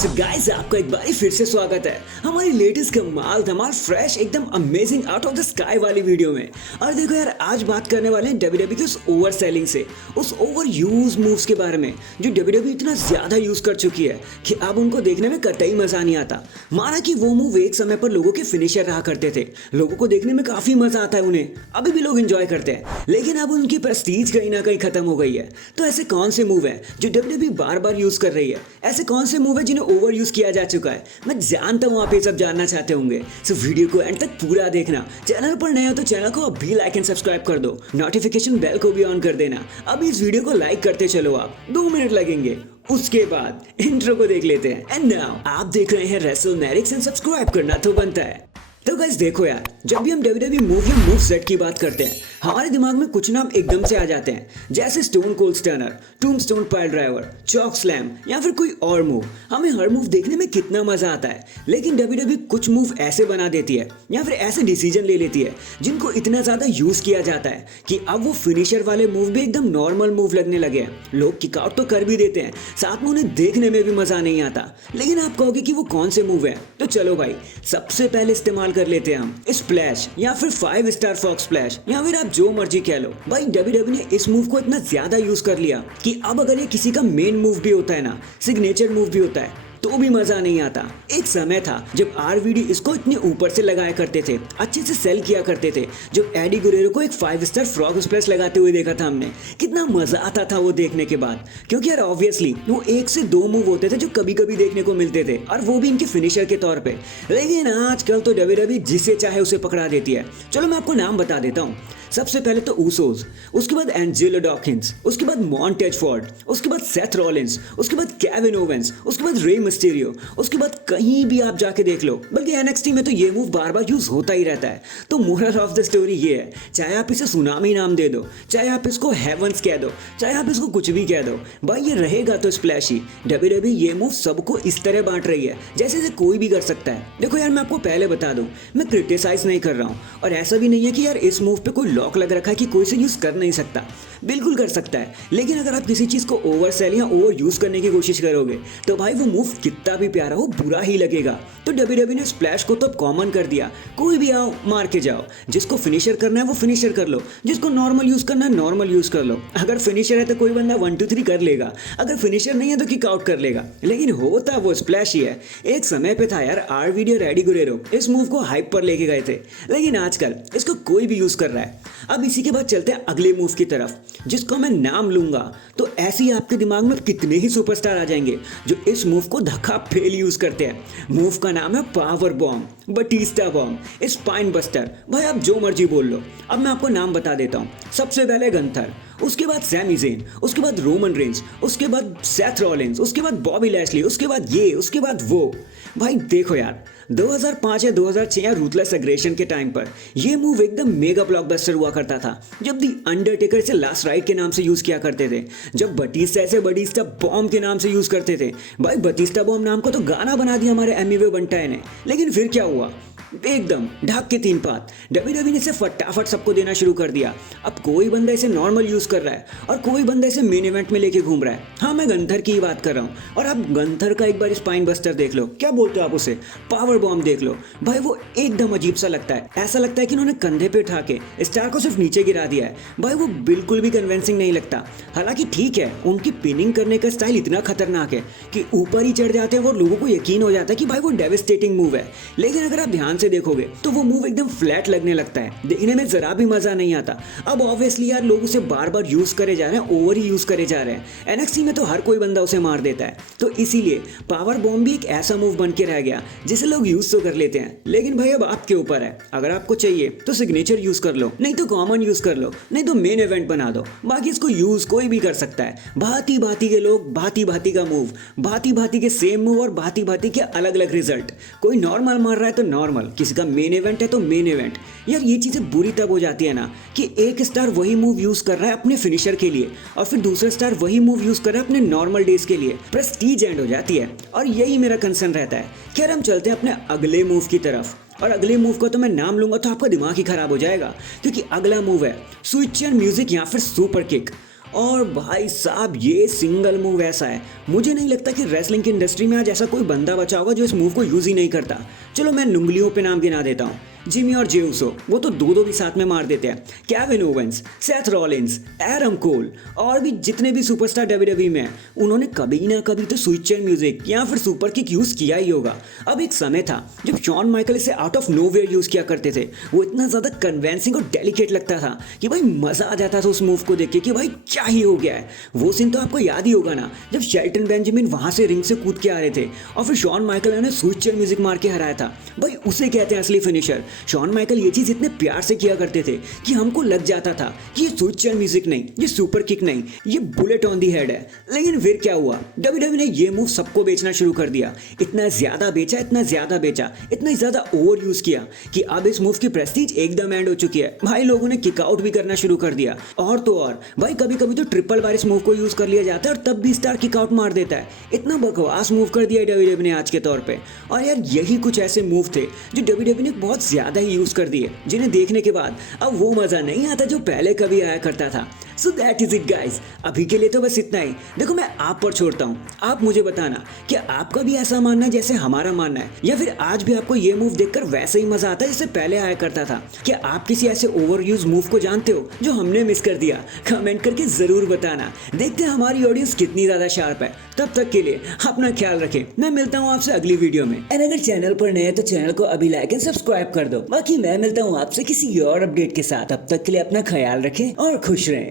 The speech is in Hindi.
सो गाइस आपका एक बार फिर से स्वागत है हमारी लेटेस्ट कमाल धमाल फ्रेश एकदम amazing out of the sky वाली वीडियो में। और देखो यार, आज बात करने वाले हैं डब्ल्यूडब्ल्यूई की उस ओवर सेलिंग से, उस ओवर यूज मूव्स के बारे में जो डब्ल्यूडब्ल्यूई इतना ज्यादा यूज कर चुकी है कि अब उनको देखने में कतई मजा नहीं आता। माना कि वो मूव एक समय पर लोगों के फिनिशर रहा करते थे, लोगों को देखने में काफी मजा आता है, उन्हें अभी भी लोग एंजॉय करते हैं, लेकिन अब उनकी प्रेस्टीज कहीं ना कहीं खत्म हो गई है। तो ऐसे कौन से मूव है जो डब्ल्यूडब्ल्यूई बार बार यूज कर रही है? ऐसे कौन से मूव है जिन्हें ओवर यूज किया जा चुका है? मैं जानता हूँ आप ये सब जानना चाहते होंगे, सो वीडियो को एंड तक पूरा देखना। चैनल पर नए हो तो चैनल को अभी लाइक एंड सब्सक्राइब कर दो, नोटिफिकेशन बेल को भी ऑन कर देना। अब इस वीडियो को लाइक करते चलो, आप 2 मिनट लगेंगे। उसके बाद इंट्रो को देख लेते हैं। एंड नाउ आप देख रहे हैं रेसलमैनिक्स एंड सब्सक्राइब करना तो बनता है। तो गाइस देखो यार, जब भी हम डब्ल्यूडब्ल्यूई मूव या मूव सेट की बात करते हैं, हमारे दिमाग में कुछ नाम एकदम से आ जाते हैं, जैसे stone cold stunner, tombstone pile driver, chokeslam या फिर कोई और मूव। हमें हर मूव देखने में कितना मजा आता है, लेकिन डब्ल्यूडब्ल्यूई कुछ मूव ऐसे बना देती है या फिर ऐसे डिसीजन ले लेती है जिनको इतना ज्यादा यूज किया जाता है कि अब वो फिनिशर वाले मूव भी एकदम नॉर्मल मूव लगने लगे हैं। लोग किकआउट तो कर भी देते हैं, साथ में उन्हें देखने में भी मजा नहीं आता। लेकिन आप कहोगे कि वो कौन से मूव है, तो चलो भाई सबसे पहले इस्तेमाल कर लेते हैं हम स्प्लैश या फिर 5 स्टार फॉक्स स्प्लैश या फिर आप जो मर्जी कह लो। भाई डब्ल्यूडब्ल्यूई ने इस मूव को इतना ज्यादा यूज कर लिया कि अब अगर ये किसी का मेन मूव भी होता है ना, सिग्नेचर मूव भी होता है, तो भी मजा नहीं आता। एक समय था जब आरवीडी इसको इतने ऊपर से लगाया करते थे, अच्छे से सेल किया करते थे। जब एडी गुरेरो को एक 5 स्टार फ्रॉग स्प्लैश लगाते हुए देखा था हमने, कितना मजा आता था वो देखने के बाद, क्योंकि यार ऑब्वियसली वो 1 से 2 मूव होते थे जो कभी कभी देखने को मिलते थे, और वो भी इनके फिनिशर के तौर पे। लेकिन आजकल तो डब्ल्यूडब्ल्यूई जिसे चाहे उसे पकड़ा देती है। चलो मैं आपको नाम बता देता हूँ। सबसे पहले तो ऊसोस, उसके बाद एंजेलो डॉकिंस, उसके बाद मॉन्टेज फॉर्ड, उसके बाद सेथ रॉलिंस, उसके बाद केविन ओवेंस, उसके बाद रे मिस्टीरियो, उसके बाद कहीं भी आप जाके देख लो, बल्कि एनएक्सटी में तो ये मूव बार बार यूज होता ही रहता है। तो मोरल ऑफ द स्टोरी ये है, चाहे आप इसे सुनामी नाम दे दो, चाहे आप इसको हेवंस कह दो, चाहे आप इसको कुछ भी कह दो, भाई ये रहेगा तो स्प्लैश ही। डब्ल्यूडब्ल्यूई ये मूव सबको इस तरह बांट रही है जैसे इसे कोई भी कर सकता है। देखो यार, मैं आपको पहले बता दूं, मैं क्रिटिसाइज नहीं कर रहा हूँ, और ऐसा भी नहीं है कि यार इस मूव पे कोई लॉक लग रखा है कि कोई से यूज कर नहीं सकता, बिल्कुल कर सकता है। लेकिन अगर आप किसी चीज को ओवर सेल या ओवर यूज करने की कोशिश करोगे तो भाई वो मूव कितना भी प्यारा हो, बुरा ही लगेगा। तो डब्ल्यूडब्ल्यूई ने स्प्लैश को तो कॉमन कर दिया, कोई भी आओ मार के जाओ, जिसको फिनिशर करना है वो फिनिशर कर लो, जिसको नॉर्मल यूज करना है नॉर्मल यूज कर लो। अगर फिनिशर है तो कोई बंदा 1 2 3 कर लेगा, अगर फिनिशर नहीं है तो किक आउट कर लेगा, लेकिन होता वो स्प्लैश ही है। एक समय पे था यार, आरवीडी और एडी गुरेरो इस मूव को हाइप पर लेके गए थे, लेकिन आजकल इसको कोई भी यूज कर रहा है। अब इसी के बाद चलते हैं अगले मूव की तरफ, जिसको मैं नाम लूंगा तो ऐसे ही आपके दिमाग में कितने ही सुपरस्टार आ जाएंगे जो इस मूव को धक्का फेल यूज करते हैं। मूव का नाम है power bomb, Batista bomb, spine buster, भाई आप जो मर्जी बोल लो। अब मैं आपको नाम बता देता हूँ। सबसे पहले गंथर, उसके बाद सैमी ज़ेन, उसके बाद रोमन रेंज, उसके बाद सेथ रॉलिंस, उसके बाद बॉबी लैशली, उसके बाद ये, उसके बाद वो। भाई देखो यार, 2005 या 2006 या रूथलेस एग्रेशन के टाइम पर ये मूव एकदम मेगा ब्लॉकबस्टर हुआ करता था, जब दी अंडरटेकर से लास्ट राइड के नाम से यूज किया करते थे, जब बटिस्टा से बटिस्टा बॉम्ब के नाम से यूज करते थे। भाई बटिस्टा बॉम्ब नाम को तो गाना बना दिया हमारे एमिवे बंटाए ने। लेकिन फिर क्या हुआ, एकदम ढक के 3 पात डब्ल्यूडब्ल्यूई ने इसे फटाफट सबको देना शुरू कर दिया। अब कोई बंदा इसे नॉर्मल यूज कर रहा है और कोई बंदा इसे मेन इवेंट में लेके घूम रहा है। हाँ, मैं गंथर की ही बात कर रहा हूँ। और आप गंथर का एक बार स्पाइन बस्टर देख लो, क्या बोलते हो आप उसे, पावर बॉम्ब देख लो, भाई वो एकदम अजीब सा लगता है। ऐसा लगता है कि उन्होंने कंधे पे उठा के स्टार को सिर्फ नीचे गिरा दिया है। भाई वो बिल्कुल भी कन्विंसिंग नहीं लगता। हालांकि ठीक है, उनकी पिनिंग करने का स्टाइल इतना खतरनाक है कि ऊपर ही चढ़ जाते हैं और लोगों को यकीन हो जाता है कि भाई वो डेविस्टेटिंग मूव है। लेकिन अगर आप ध्यान से देखोगे तो वो मूव एकदम फ्लैट लगने लगता है, देखने में जरा भी मजा नहीं आता। अब ऑब्वियसली यार लोग उसे बार बार यूज करे जा रहे हैं, ओवर ही यूज करे जा रहे हैं। एनएक्सटी में तो हर कोई बंदा उसे मार देता है, तो इसीलिए पावर बॉम्ब भी एक ऐसा मूव बन के रह गया जिसे लोग यूज तो कर लेते हैं। लेकिन भाई अब आपके ऊपर है, अगर आपको चाहिए तो सिग्नेचर यूज कर लो, नहीं तो कॉमन यूज कर लो, नहीं तो मेन इवेंट बना दो। बाकी इसको यूज कोई भी कर सकता है। भांति भांति के लोग, भांति भांति का मूव, भांति भांति के सेम मूव और भांति भांति के अलग अलग रिजल्ट। कोई नॉर्मल मार रहा है तो नॉर्मल, किसी का मेन इवेंट है तो मेन इवेंट। यार ये चीजें बुरी तब हो जाती है ना कि एक स्टार वही मूव यूज कर रहा है अपने फिनिशर के लिए और फिर दूसरा स्टार वही मूव यूज कर रहा है अपने नॉर्मल डेज के लिए, प्रेस्टीज एंड हो जाती है। और यही मेरा कंसर्न रहता है। खैर हम चलते हैं अपने अगले मूव की तरफ, और अगले मूव का तो मैं नाम लूंगा तो आपका दिमाग ही खराब हो जाएगा, क्योंकि अगला मूव है स्विच एंड म्यूजिक या फिर सुपर किक। और भाई साहब ये सिंगल मूव ऐसा है, मुझे नहीं लगता कि रेसलिंग की इंडस्ट्री में आज ऐसा कोई बंदा बचा होगा जो इस मूव को यूज ही नहीं करता। चलो मैं उंगलियों पे नाम गिना देता हूँ। जिमी और जे उसो, वो तो दो भी साथ में मार देते हैं। Kevin Owens, Seth Rollins, Adam Cole और भी जितने भी सुपरस्टार डब्ल्यूडब्ल्यूई में हैं, उन्होंने कभी ना कभी तो स्विच चेन म्यूजिक या फिर सुपर किक यूज किया ही होगा। अब एक समय था जब शॉन माइकल इसे आउट ऑफ नोवेयर यूज किया करते थे। वो इतना ज्यादा कन्विंसिंग और डेलिकेट लगता था कि भाई मजा आ जाता था उस मूव को देख के कि भाई क्या ही हो गया है। वो सीन तो आपको याद ही होगा ना, जब शेल्टन बेंजामिन वहां से रिंग से कूद के आ रहे थे और फिर शॉन माइकल ने स्विच चेन म्यूजिक मार के हराया था। भाई उसे कहते हैं असली फिनिशर। शॉन माइकल ये चीज इतने प्यार से किया करते थे कि हमको लग जाता था कि ये स्विच चेन म्यूजिक नहीं, ये सुपर किक नहीं, ये बुलेट ऑन दी हेड है। लेकिन फिर क्या हुआ, डब्ल्यूडब्ल्यूई ने ये मूव सबको बेचना शुरू कर दिया। इतना ज्यादा बेचा, इतना ज्यादा ओवर यूज किया कि अब इस मूव की प्रेस्टीज एकदम एंड हो चुकी है। भाई लोगों ने किक आउट भी करना शुरू कर दिया। और तो और भाई कभी कभी तो ट्रिपल बार इस मूव को यूज कर लिया जाता है और तब भी स्टार किक आउट मार देता है। इतना बकवास मूव कर दिया डब्ल्यूडब्ल्यूई ने आज के तौर पे। और यार यही कुछ ऐसे मूव थे जो डब्ल्यूडब्ल्यूई ने बहुत ज्यादा ही यूज कर दिए, जिन्हें देखने के बाद अब वो मजा नहीं आता जो पहले कभी आया करता था। So that is it guys, अभी के लिए तो बस इतना ही। देखो मैं आप पर छोड़ता हूँ, आप मुझे बताना कि आपका भी ऐसा मानना है जैसे हमारा मानना है, या फिर आज भी आपको ये मूव देखकर वैसे ही मजा आता है जैसे पहले आया करता था। क्या आप किसी ऐसे ओवर यूज मूव को जानते हो जो हमने मिस कर दिया? कमेंट करके जरूर बताना। देखते हैं हमारी ऑडियंस कितनी ज्यादा शार्प है। तब तक के लिए अपना ख्याल रखें। मैं मिलता हूँ आपसे अगली वीडियो में। एंड अगर चैनल पर नए हैं तो चैनल को अभी लाइक एंड सब्सक्राइब कर दो। बाकी मैं मिलता हूँ आपसे किसी और अपडेट के साथ। तब तक के लिए अपना ख्याल रखें और खुश रहें।